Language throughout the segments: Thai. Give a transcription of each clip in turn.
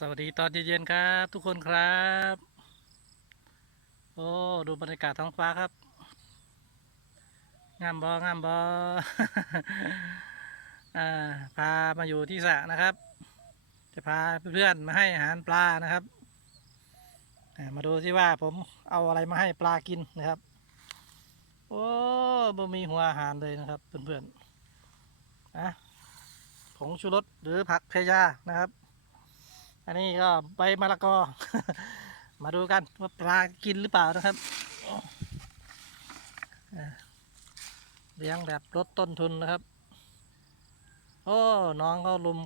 สวัสดีตอนเย็นๆครับ ทุกคนครับ โอ้ดูบรรยากาศท้องฟ้าครับ งามบองามบอพามาอยู่ที่สระนะครับ จะพาเพื่อนๆมาให้อาหารปลานะครับมาดูที่ว่าผมเอาอะไรมาให้ปลากินนะครับ โอ้บ่มีหัวอาหารเลยนะครับเพื่อนๆอะผงชูรสหรือผักเพยานะครับ อันนี้ก็ใบมะละกอ มาดูกันว่าปลากินหรือเปล่านะครับเลี้ยงแบบลดต้นทุนนะครับ โอ้ น้องเขาลุม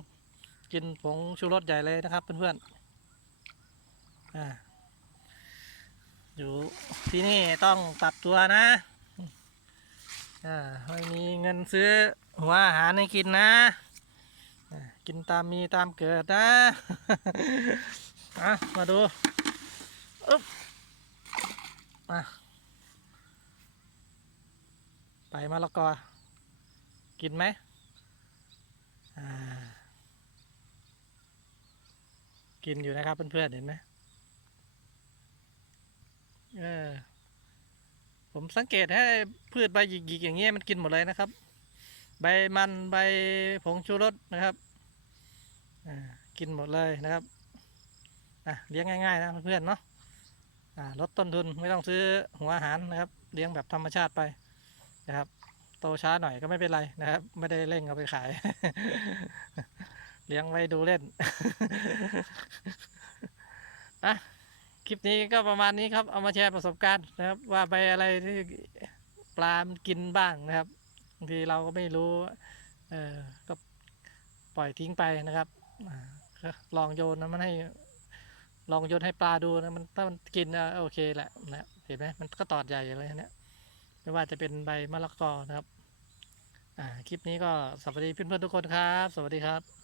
กินผงชูรสใหญ่เลยนะครับ เพื่อนๆออยู่ที่นี่ต้องปรับตัวนะไม่มีเงินซื้อหัวอาหารให้กินนะ กินตามมีตามเกิดนะอะมาดูอึ๊บมาไปมะละกอ กินไหมกินอยู่นะครับเพื่อนๆเห็นไหมเออผมสังเกตให้พืชใบหยิกๆอย่างเงี้ยมันกินหมดเลยนะครับ ใบมันใบผงชูรสนะครับ กินหมดเลยนะครับเลี้ยงง่ายๆนะเพื่อนๆเนาะลดต้นทุนไม่ต้องซื้อหัวอาหารนะครับ เลี้ยงแบบธรรมชาติไปนะครับ โตช้าหน่อยก็ไม่เป็นไรนะครับ ไม่ได้เร่งเอาไปขาย เลี้ยงไว้ดูเล่นอะคลิปนี้ก็ประมาณนี้ครับ เอามาแชร์ประสบการณ์นะครับ ว่าใบอะไรที่ปลามกินบ้างนะครับบางทีเราก็ไม่รู้ เออก็ปล่อยทิ้งไปนะครับ ลองโยนนะมันให้ ลองโยนให้ปลาดูนะมันถ้ามันกินอะโอเคแหละนะเห็นไหมมันก็ตอดใหญ่เลยเนี่ยไม่ว่าจะเป็นใบมะละกอนะครับ อ่า คลิปนี้ก็สวัสดีเพื่อนๆทุกคนครับ สวัสดีครับ